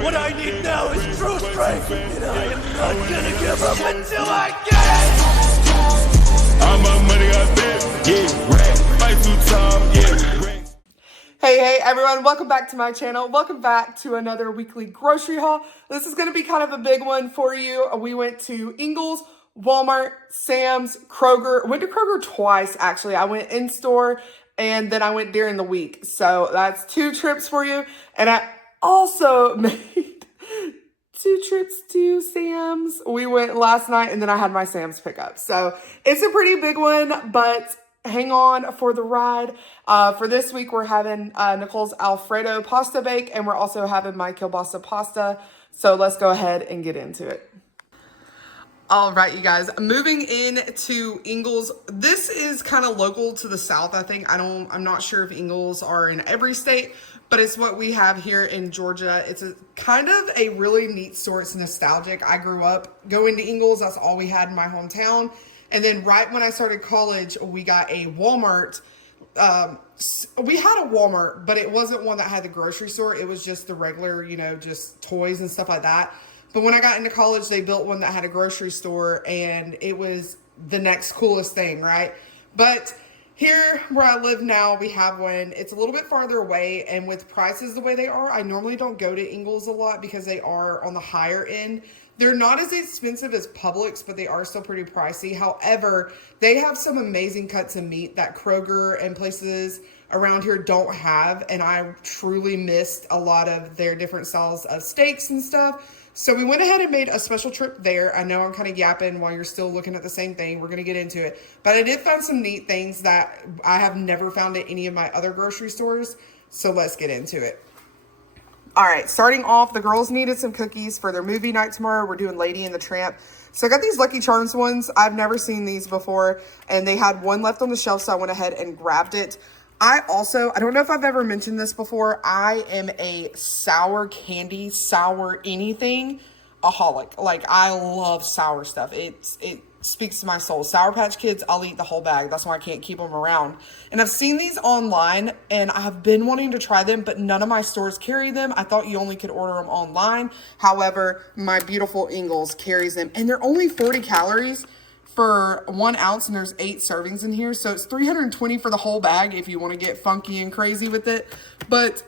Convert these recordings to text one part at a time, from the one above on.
What I need now is true strength, and I am not gonna give up until I get it! All my money I bet, yeah, rack, fight too tall, yeah. Hey everyone, welcome back to my channel. Welcome back to another weekly grocery haul. This is going to be kind of a big one for you. We went to Ingles, Walmart, Sam's, Kroger. Went to Kroger twice, actually. I went in store and then I went during the week. So that's 2 trips for you. And I also made 2 trips to Sam's. We went last night and then I had my Sam's pickup. So it's a pretty big one, but hang on for the ride. For this week, we're having Nicole's Alfredo pasta bake, and we're also having my kielbasa pasta. So let's go ahead and get into it. All right, you guys, moving into Ingles. This is kind of local to the South, I think. I'm not sure if Ingles are in every state, but it's what we have here in Georgia. It's a kind of a really neat store. It's nostalgic. I grew up going to Ingles. That's all we had in my hometown. And then right when I started college, we got a Walmart. We had a Walmart, but it wasn't one that had the grocery store. It was just the regular, just toys and stuff like that. But when I got into college, they built one that had a grocery store, and it was the next coolest thing, right? But here where I live now, we have one. It's a little bit farther away, and with prices the way they are, I normally don't go to Ingles a lot because they are on the higher end. They're not as expensive as Publix, but they are still pretty pricey. However, they have some amazing cuts of meat that Kroger and places around here don't have, and I truly missed a lot of their different styles of steaks and stuff. So we went ahead and made a special trip there. I know I'm kind of yapping while you're still looking at the same thing. We're going to get into it. But I did find some neat things that I have never found at any of my other grocery stores. So let's get into it. All right, starting off, the girls needed some cookies for their movie night tomorrow. We're doing Lady and the Tramp. So I got these Lucky Charms ones. I've never seen these before, and they had one left on the shelf, so I went ahead and grabbed it. I don't know if I've ever mentioned this before, I am a sour candy, sour anything aholic. Like, I love sour stuff. It speaks to my soul. Sour Patch Kids, I'll eat the whole bag. That's why I can't keep them around. And I've seen these online, and I've been wanting to try them, but none of my stores carry them. I thought you only could order them online. However, my beautiful Ingles carries them, and they're only 40 calories for 1 ounce, and there's 8 servings in here. So it's 320 for the whole bag if you want to get funky and crazy with it. But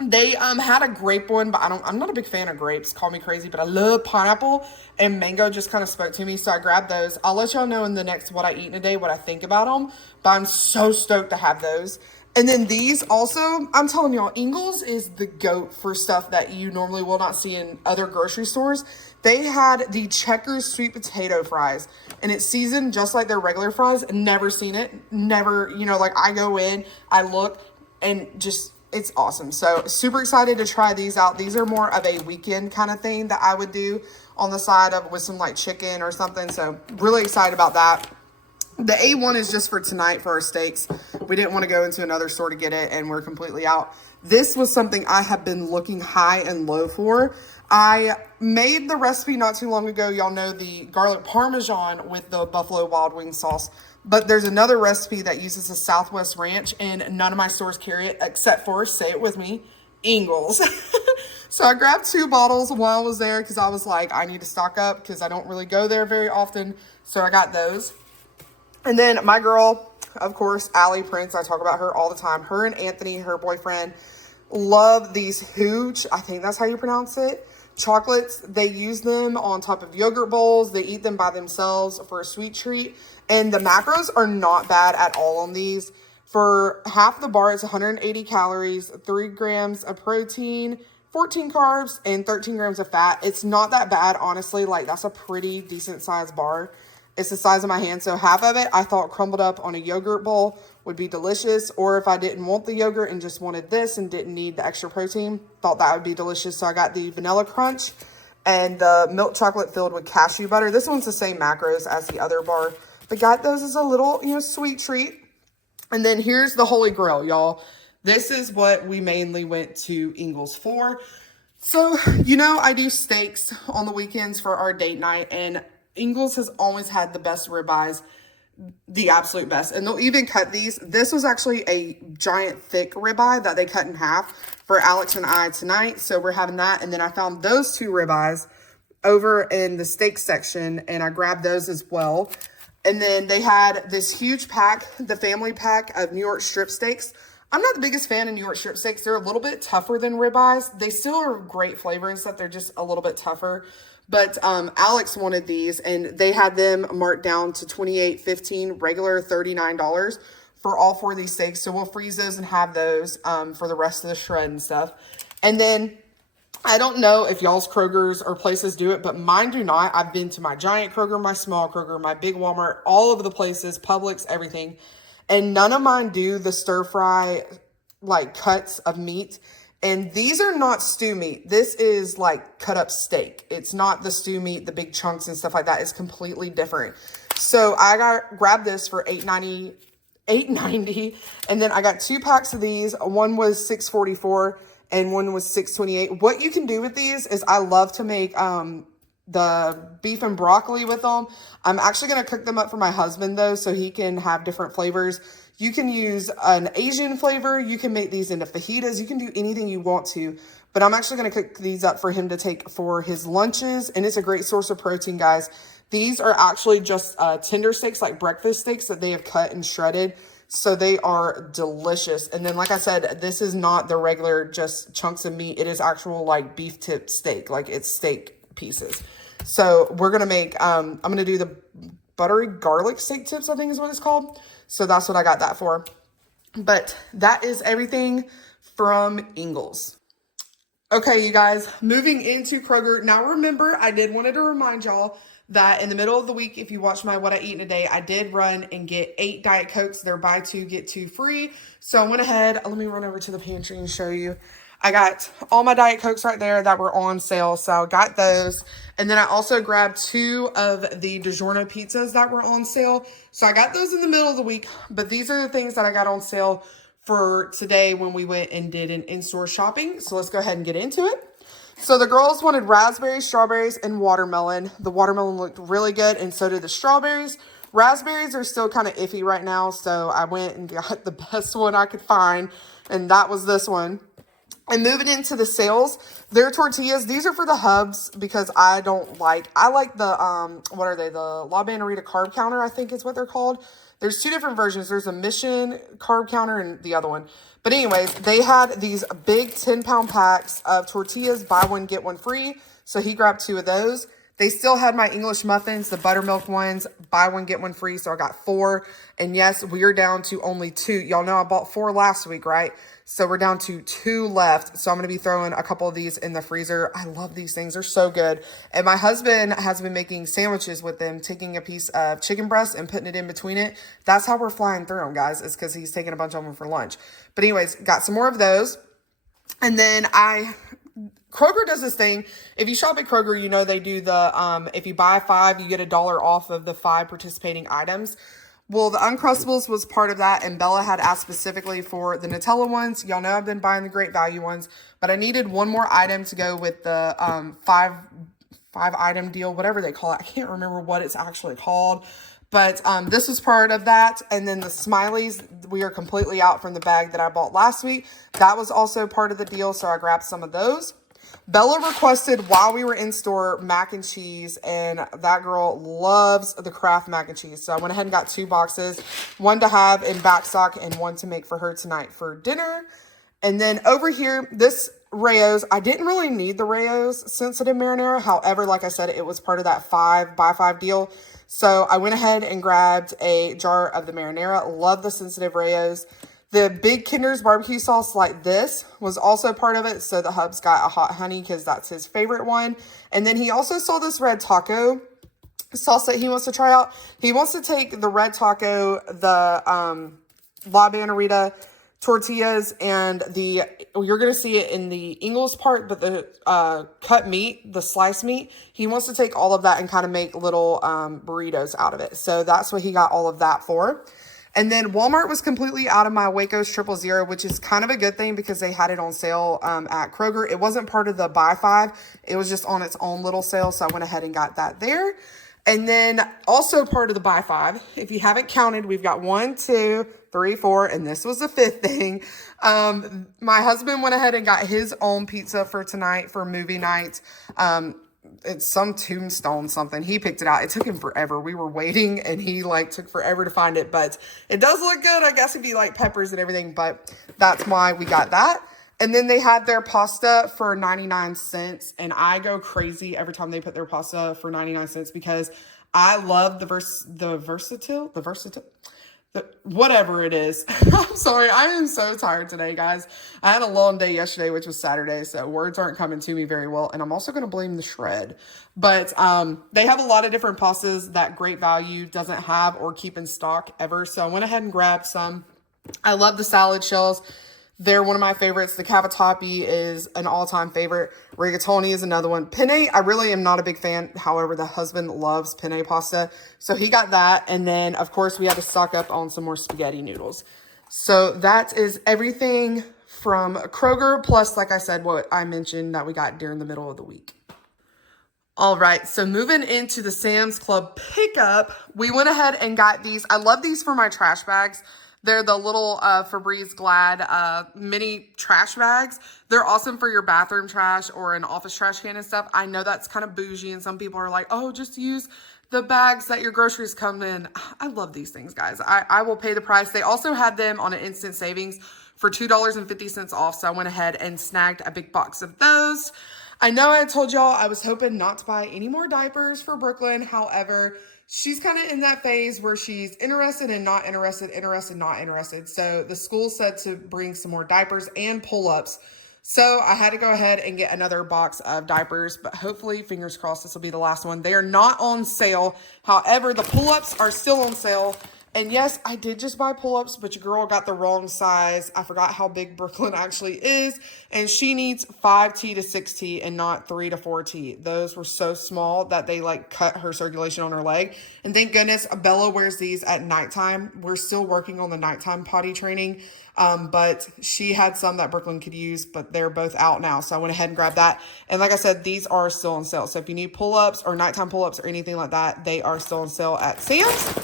they had a grape one, but I'm not a big fan of grapes. Call me crazy, but I love pineapple, and mango just kind of spoke to me, so I grabbed those. I'll let y'all know in the next What I Eat in a Day what I think about them, but I'm so stoked to have those. And then these also, I'm telling y'all, Ingles is the GOAT for stuff that you normally will not see in other grocery stores. They had the Checkers sweet potato fries, and it's seasoned just like their regular fries. Never seen it. Never, like I go in, I look, and just, it's awesome. So super excited to try these out. These are more of a weekend kind of thing that I would do on the side of with some like chicken or something. So really excited about that. The A1 is just for tonight for our steaks. We didn't want to go into another store to get it, and we're completely out. This was something I have been looking high and low for. I made the recipe not too long ago. Y'all know the garlic parmesan with the Buffalo Wild Wing sauce. But there's another recipe that uses the Southwest Ranch, and none of my stores carry it except for, say it with me, Ingles. So I grabbed 2 bottles while I was there because I was like, I need to stock up because I don't really go there very often. So I got those. And then my girl, of course, Allie Prince, I talk about her all the time. Her and Anthony, her boyfriend, love these hooch, I think that's how you pronounce it, chocolates. They use them on top of yogurt bowls. They eat them by themselves for a sweet treat. And the macros are not bad at all on these. For half the bar, it's 180 calories, 3 grams of protein, 14 carbs, and 13 grams of fat. It's not that bad, honestly. Like, that's a pretty decent sized bar. It's the size of my hand, so half of it I thought crumbled up on a yogurt bowl would be delicious. Or if I didn't want the yogurt and just wanted this and didn't need the extra protein, thought that would be delicious. So I got the vanilla crunch and the milk chocolate filled with cashew butter. This one's the same macros as the other bar, but got those as a little, sweet treat. And then here's the holy grail, y'all. This is what we mainly went to Ingles for. So, I do steaks on the weekends for our date night, and Ingles has always had the best ribeyes. the absolute best. And they'll even cut these. This was actually a giant thick ribeye that they cut in half for Alex and I tonight. So we're having that. And then I found those 2 ribeyes over in the steak section, and I grabbed those as well. And then they had this huge pack, the family pack of New York strip steaks. I'm not the biggest fan of New York strip steaks. They're a little bit tougher than ribeyes. They still are great flavor and stuff. They're just a little bit tougher. But Alex wanted these, and they had them marked down to $28.15, regular $39 for all 4 of these steaks. So we'll freeze those and have those for the rest of the shred and stuff. And then I don't know if y'all's Krogers or places do it, but mine do not. I've been to my giant Kroger, my small Kroger, my big Walmart, all over the places, Publix, everything. And none of mine do the stir fry like cuts of meat. And these are not stew meat. This is like cut up steak. It's not the stew meat, the big chunks and stuff like that. It's completely different. So I grabbed this for $8.90. And then I got 2 packs of these. One was $6.44 and one was $6.28. What you can do with these is I love to make the beef and broccoli with them. I'm actually going to cook them up for my husband though, so he can have different flavors. You can use an Asian flavor. You can make these into fajitas. You can do anything you want to, but I'm actually going to cook these up for him to take for his lunches. And it's a great source of protein, guys. These are actually just tender steaks, like breakfast steaks that they have cut and shredded. So they are delicious. And then, like I said, this is not the regular just chunks of meat. It is actual like beef tip steak, like it's steak pieces. So we're going to make, I'm going to do the buttery garlic steak tips, I think is what it's called. So that's what I got that for. But that is everything from Ingles. Okay, you guys, moving into Kroger. Now remember, I wanted to remind y'all that in the middle of the week, if you watch my What I Eat in a Day, I did run and get 8 Diet Cokes. They're buy 2, get 2 free. So I went ahead, let me run over to the pantry and show you. I got all my Diet Cokes right there that were on sale. So I got those. And then I also grabbed 2 of the DiGiorno pizzas that were on sale. So I got those in the middle of the week. But these are the things that I got on sale for today when we went and did an in-store shopping. So let's go ahead and get into it. So the girls wanted raspberries, strawberries, and watermelon. The watermelon looked really good, and so did the strawberries. Raspberries are still kind of iffy right now, so I went and got the best one I could find, and that was this one. And moving into the sales, their tortillas, these are for the hubs because I like the, what are they? The La Banderita carb counter, I think is what they're called. There's 2 different versions. There's a Mission carb counter and the other one. But anyways, they had these big 10-pound packs of tortillas, buy one, get one free. So he grabbed 2 of those. They still had my English muffins, the buttermilk ones, buy one, get one free. So I got 4. And yes, we are down to only 2. Y'all know I bought 4 last week, right? So we're down to 2 left. So I'm going to be throwing a couple of these in the freezer. I love these things. They're so good. And my husband has been making sandwiches with them, taking a piece of chicken breast and putting it in between it. That's how we're flying through them, guys. It's because he's taking a bunch of them for lunch. But anyways, got some more of those. And then Kroger does this thing. If you shop at Kroger, you know they do the, if you buy 5, you get $1 off of the 5 participating items. Well, the Uncrustables was part of that, and Bella had asked specifically for the Nutella ones. Y'all know I've been buying the Great Value ones, but I needed one more item to go with the 5-item deal, whatever they call it. I can't remember what it's actually called, but this was part of that. And then the Smileys, we are completely out from the bag that I bought last week. That was also part of the deal, so I grabbed some of those. Bella requested while we were in store mac and cheese, and that girl loves the Kraft mac and cheese. So I went ahead and got 2 boxes, one to have in back stock and one to make for her tonight for dinner. And then over here, this Rayo's, I didn't really need the Rayo's sensitive marinara. However, like I said, it was part of that 5-buy-5 deal. So I went ahead and grabbed a jar of the marinara. Love the sensitive Rayo's. The Big Kinder's barbecue sauce like this was also part of it. So the hub's got a hot honey because that's his favorite one. And then he also saw this red taco sauce that he wants to try out. He wants to take the red taco, the La Banderita tortillas, and you're going to see it in the Ingles part, but the cut meat, the sliced meat, he wants to take all of that and kind of make little burritos out of it. So that's what he got all of that for. And then Walmart was completely out of my Waco's 000, which is kind of a good thing because they had it on sale at Kroger. It wasn't part of the buy 5. It was just on its own little sale. So I went ahead and got that there. And then also part of the buy five, if you haven't counted, we've got 1, 2, 3, 4, and this was the 5th thing. My husband went ahead and got his own pizza for tonight for movie night. It's some Tombstone something. He picked it out. It took him forever. We were waiting and he took forever to find it, but it does look good, I guess, if you like peppers and everything, but that's why we got that. And then they had their pasta for 99 cents. And I go crazy every time they put their pasta for 99 cents because I love whatever it is. I'm sorry. I am so tired today, guys. I had a long day yesterday, which was Saturday. So words aren't coming to me very well. And I'm also going to blame the shred. But they have a lot of different pastas that Great Value doesn't have or keep in stock ever. So I went ahead and grabbed some. I love the salad shells. They're one of my favorites. The cavatappi is an all-time favorite. Rigatoni is another one. Penne, I really am not a big fan. However, the husband loves penne pasta. So he got that. And then, of course, we had to stock up on some more spaghetti noodles. So that is everything from Kroger. Plus, like I said, what I mentioned that we got during the middle of the week. All right, so moving into the Sam's Club pickup, we went ahead and got these. I love these for my trash bags. They're the little Febreze Glad mini trash bags. They're awesome for your bathroom trash or an office trash can and stuff. I know that's kind of bougie and some people are like, oh, just use the bags that your groceries come in. I love these things, guys. I will pay the price. They also had them on an instant savings for $2.50 off. So I went ahead and snagged a big box of those. I know I told y'all I was hoping not to buy any more diapers for Brooklyn. However, she's kind of in that phase where she's interested and not interested, interested, not interested. So the school said to bring some more diapers and pull-ups. So I had to go ahead and get another box of diapers, but hopefully, fingers crossed, this will be the last one. They are not on sale. However, the pull-ups are still on sale. And yes, I did just buy pull-ups, but your girl got the wrong size. I forgot how big Brooklyn actually is. And she needs 5T to 6T and not 3 to 4T. Those were so small that they cut her circulation on her leg. And thank goodness Bella wears these at nighttime. We're still working on the nighttime potty training. But she had some that Brooklyn could use, but they're both out now. So I went ahead and grabbed that. And like I said, these are still on sale. So if you need pull-ups or nighttime pull-ups or anything like that, they are still on sale at Sam's.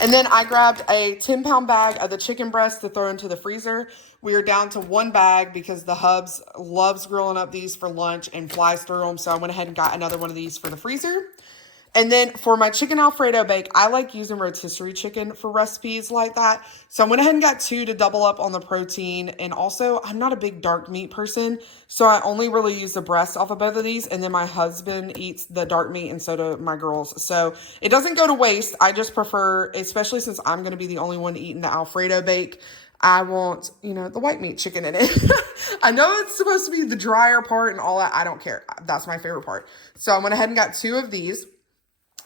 And then I grabbed a 10-pound bag of the chicken breast to throw into the freezer. We are down to 1 bag because the hubs loves grilling up these for lunch and flies through them. So I went ahead and got another one of these for the freezer. And then for my chicken Alfredo bake, I like using rotisserie chicken for recipes like that. So I went ahead and got 2 to double up on the protein. And also, I'm not a big dark meat person, so I only really use the breast off of both of these. And then my husband eats the dark meat and so do my girls. So it doesn't go to waste. I just prefer, especially since I'm going to be the only one eating the Alfredo bake, I want, the white meat chicken in it. I know it's supposed to be the drier part and all that. I don't care. That's my favorite part. So I went ahead and got 2 of these.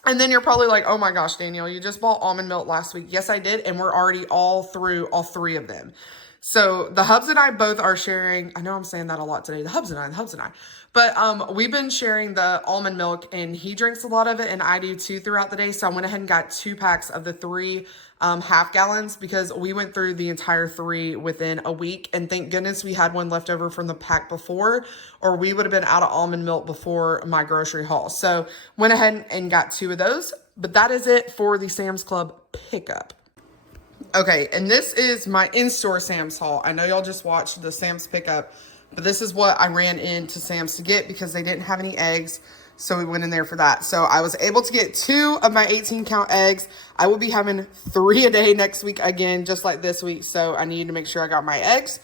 And then you're probably like, oh my gosh, Danielle, you just bought almond milk last week. Yes, I did. And we're already all through all 3 of them. So the hubs and I both are sharing. I know I'm saying that a lot today. The hubs and I. But we've been sharing the almond milk and he drinks a lot of it and I do too throughout the day. So I went ahead and got 2 packs of the 3 half gallons because we went through the entire 3 within a week. And thank goodness we had one left over from the pack before, or we would have been out of almond milk before my grocery haul. So went ahead and got 2 of those. But that is it for the Sam's Club pickup. Okay, and this is my in-store Sam's haul. I know y'all just watched the Sam's pickup, but this is what I ran into Sam's to get because they didn't have any eggs. So we went in there for that. So I was able to get 2 of my 18-count eggs. I will be having 3 a day next week again, just like this week. So I needed to make sure I got my eggs.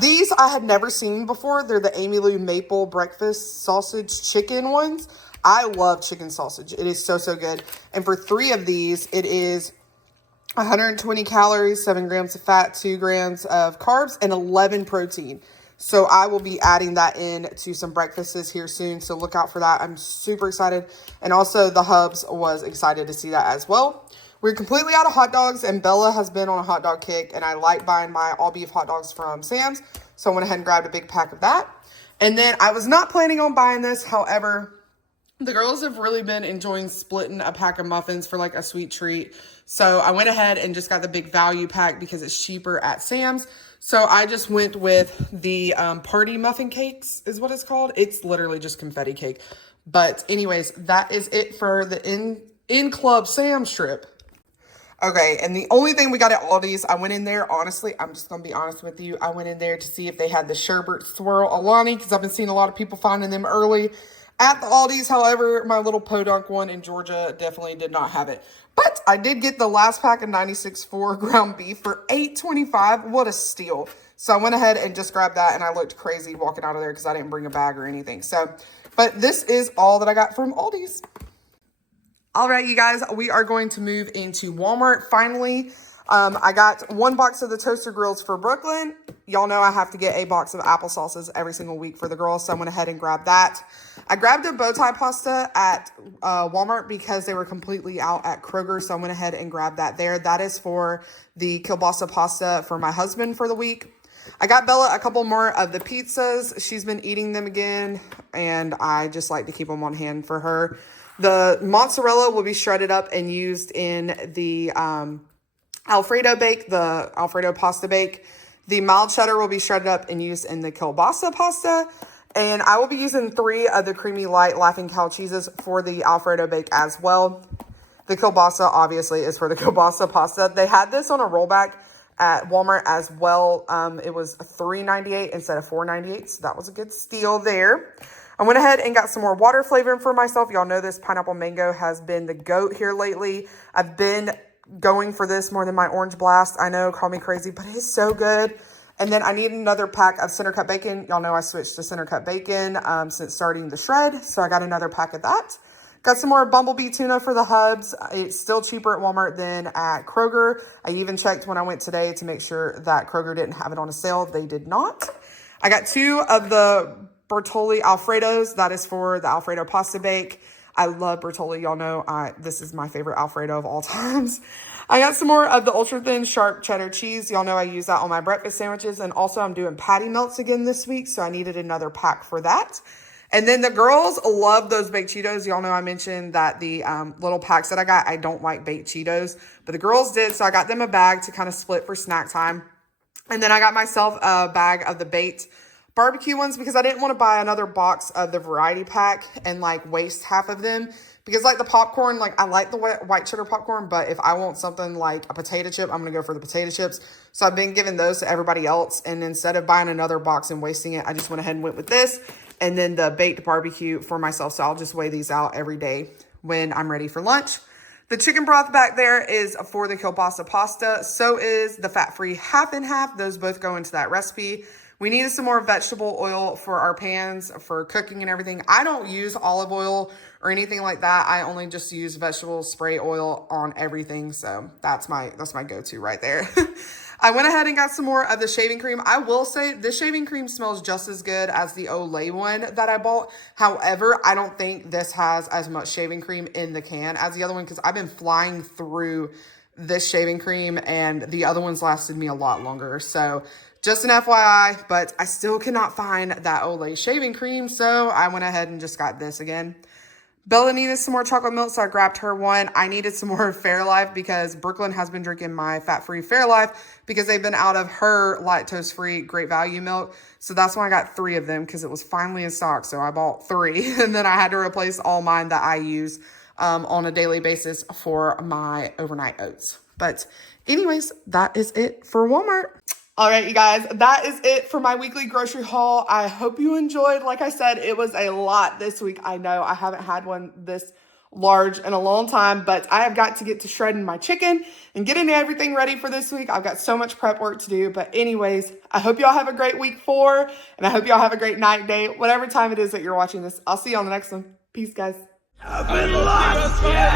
These I had never seen before. They're the Amy Lou Maple Breakfast Sausage Chicken ones. I love chicken sausage. It is so, so good. And for 3 of these, it is 120 calories, 7 grams of fat, 2 grams of carbs, and 11 protein. So I will be adding that in to some breakfasts here soon. So look out for that. I'm super excited. And also the hubs was excited to see that as well. We're completely out of hot dogs and Bella has been on a hot dog kick and I like buying my all beef hot dogs from Sam's. So I went ahead and grabbed a big pack of that. And then I was not planning on buying this. However, The girls have really been enjoying splitting a pack of muffins for like a sweet treat. So I went ahead and just got the big value pack because it's cheaper at Sam's. So I just went with the party muffin cakes is what it's called. It's literally just confetti cake. But anyways, that is it for the in club Sam's trip. Okay, and the only thing we got at Aldi's, I went in there, honestly, I'm just going to be honest with you. I went in there to see if they had the sherbet swirl Alani because I've been seeing a lot of people finding them early at the Aldi's. However, my little podunk one in Georgia definitely did not have it. But I did get the last pack of 96.4 ground beef for $8.25. What a steal. So I went ahead and just grabbed that, and I looked crazy walking out of there because I didn't bring a bag or anything. So, but this is all that I got from Aldi's. All right, you guys, we are going to move into Walmart finally. I got one box of the toaster grills for Brooklyn. Y'all know I have to get a box of applesauces every single week for the girls, so I went ahead and grabbed that. I grabbed a bow tie pasta at Walmart because they were completely out at Kroger, so I went ahead and grabbed that there. That is for the kielbasa pasta for my husband for the week. I got Bella a couple more of the pizzas. She's been eating them again, and I just like to keep them on hand for her. The mozzarella will be shredded up and used in the Alfredo bake, the Alfredo pasta bake. The mild cheddar will be shredded up and used in the kielbasa pasta. And I will be using 3 of the creamy light Laughing Cow cheeses for the Alfredo bake as well. The kielbasa obviously is for the kielbasa pasta. They had this on a rollback at Walmart as well. It was $3.98 instead of $4.98, so that was a good steal there. I went ahead and got some more water flavoring for myself. Y'all know this pineapple mango has been the GOAT here lately. I've been going for this more than my orange blast. I know, call me crazy, but it is so good. And then I need another pack of center cut bacon. Y'all know I switched to center cut bacon since starting the shred. So I got another pack of that. Got some more bumblebee tuna for the hubs. It's still cheaper at Walmart than at Kroger. I even checked when I went today to make sure that Kroger didn't have it on a sale. They did not. I got 2 of the Bertolli Alfredos. That is for the Alfredo pasta bake. I love Bertolli. Y'all know this is my favorite Alfredo of all times. I got some more of the ultra thin sharp cheddar cheese. Y'all know I use that on my breakfast sandwiches. And also I'm doing patty melts again this week. So I needed another pack for that. And then the girls love those baked Cheetos. Y'all know I mentioned that the little packs that I got, I don't like baked Cheetos. But the girls did. So I got them a bag to kind of split for snack time. And then I got myself a bag of the baked barbecue ones because I didn't want to buy another box of the variety pack and like waste half of them because like the popcorn, like I like the white cheddar popcorn, but if I want something like a potato chip, I'm going to go for the potato chips. So I've been giving those to everybody else. And instead of buying another box and wasting it, I just went ahead and went with this and then the baked barbecue for myself. So I'll just weigh these out every day when I'm ready for lunch. The chicken broth back there is for the kielbasa pasta. So is the fat-free half and half. Those both go into that recipe. We needed some more vegetable oil for our pans for cooking and everything. I don't use olive oil or anything like that. I only just use vegetable spray oil on everything. So that's my go-to right there. I went ahead and got some more of the shaving cream. I will say this shaving cream smells just as good as the Olay one that I bought. However, I don't think this has as much shaving cream in the can as the other one because I've been flying through this shaving cream and the other ones lasted me a lot longer. So just an FYI, but I still cannot find that Olay shaving cream, so I went ahead and just got this again. Bella needed some more chocolate milk, so I grabbed her one. I needed some more Fairlife because Brooklyn has been drinking my fat-free Fairlife because they've been out of her lactose-free Great Value milk. So that's why I got 3 of them because it was finally in stock, so I bought 3. And then I had to replace all mine that I use on a daily basis for my overnight oats. But anyways, that is it for Walmart. All right, you guys, that is it for my weekly grocery haul. I hope you enjoyed. Like I said, it was a lot this week. I know I haven't had one this large in a long time, but I have got to get to shredding my chicken and getting everything ready for this week. I've got so much prep work to do. But anyways, I hope y'all have a great week 4, and I hope y'all have a great night, day, whatever time it is that you're watching this. I'll see you on the next one. Peace, guys. I've been locked, yeah.